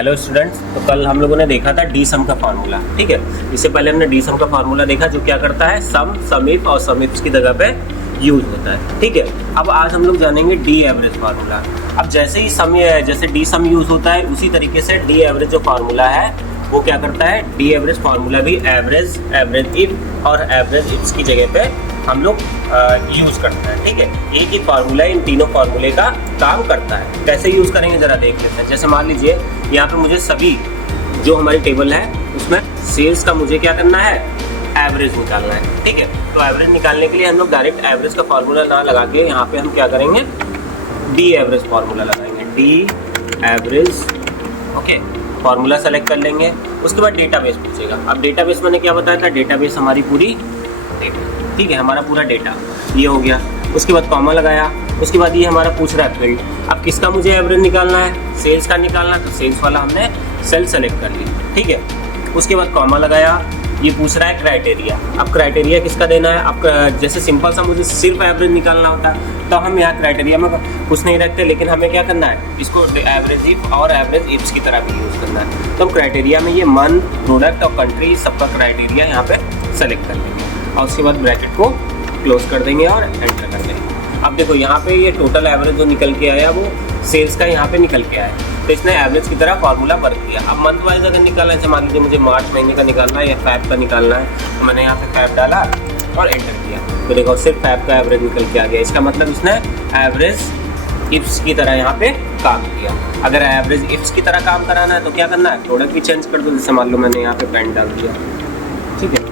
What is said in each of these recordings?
Hello students, तो कल हम लोगों ने देखा था डी सम का फार्मूला। ठीक है, इससे पहले हमने डी सम का फार्मूला देखा जो क्या करता है, सम, समीप और समीप्स की जगह पे यूज होता है। ठीक है, अब आज हम लोग जानेंगे डी एवरेज फार्मूला। अब जैसे ही सम जैसे डी सम यूज होता है उसी तरीके से डी एवरेज जो फार्मूला है वो क्या करता है, डी एवरेज फार्मूला भी एवरेज, एवरेज इफ और एवरेज इफ्स की जगह पे हम लोग यूज करते हैं। ठीक है, एक ही फार्मूला इन तीनों फार्मूले का काम करता है। कैसे यूज करेंगे जरा देख लेते हैं। जैसे मान लीजिए यहाँ पे मुझे सभी जो हमारी टेबल है उसमें सेल्स का मुझे क्या करना है, एवरेज निकालना है। ठीक है, तो एवरेज निकालने के लिए हम लोग डायरेक्ट एवरेज का फार्मूला ना लगा के यहाँ पे हम क्या करेंगे, डी एवरेज फार्मूला लगाएंगे। D average, okay, formula select कर लेंगे। उसके बाद डेटाबेस पूछेगा। अब डेटाबेस मैंने क्या बताया था, डेटाबेस हमारी पूरी डेटा। ठीक है, हमारा पूरा डेटा ये हो गया। उसके बाद कॉमा लगाया। उसके बाद ये हमारा पूछ रहा है फील्ड। अब किसका मुझे एवरेज निकालना है, सेल्स का निकालना है, तो सेल्स वाला हमने सेल सेलेक्ट कर लिया। ठीक है, उसके बाद कॉमा लगाया। ये पूछ रहा है क्राइटेरिया। अब क्राइटेरिया किसका देना है, अब जैसे सिंपल सा मुझे सिर्फ एवरेज निकालना होता है तो हम यहाँ क्राइटेरिया में कुछ नहीं रखते, लेकिन हमें क्या करना है, इसको एवरेज इफ और एवरेज इफ्स की तरह भी यूज़ करना है। तो हम क्राइटेरिया में ये मंथ, प्रोडक्ट और कंट्री सबका क्राइटेरिया यहाँ पे सेलेक्ट कर लेंगे और उसके बाद ब्रैकेट को क्लोज कर देंगे और एंटर कर देंगे। अब देखो यहाँ पे ये टोटल एवरेज जो निकल के आया वो सेल्स का यहाँ पे निकल के आया, तो इसने एवरेज की तरह फार्मूला वर्क किया। अब मंथ वाइज अगर निकालना है, जैसे मान लीजिए मुझे मार्च महीने का निकालना है या फैब का निकालना है, तो मैंने यहाँ पे फैब डाला और एंटर किया, तो देखो सिर्फ फैब का एवरेज निकल के आ गया। इसका मतलब इसने एवरेज इफ्स की तरह यहाँ पे काम किया। अगर एवरेज इफ्स की तरह काम कराना है तो क्या करना है, प्रोडक्ट भी चेंज कर दो। जैसे मान लो मैंने यहाँ पे पेंट डाल दिया, ठीक है,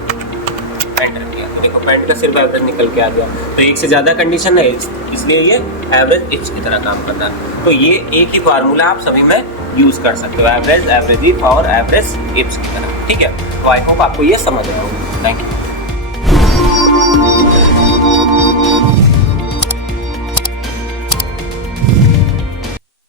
एंटर किया, तो देखो पेंट का सिर्फ एवरेज निकल के आ गया। तो एक से ज़्यादा कंडीशन है, इसलिए ये एवरेज इफ्स की तरह काम करता है। तो ये एक ही फार्मूला आप सभी में यूज़ कर सकते हो, एवरेज, एवरेज इफ और एवरेज इफ्स की तरह। ठीक है, तो आई होप आपको ये समझ आया होगा। Thank you.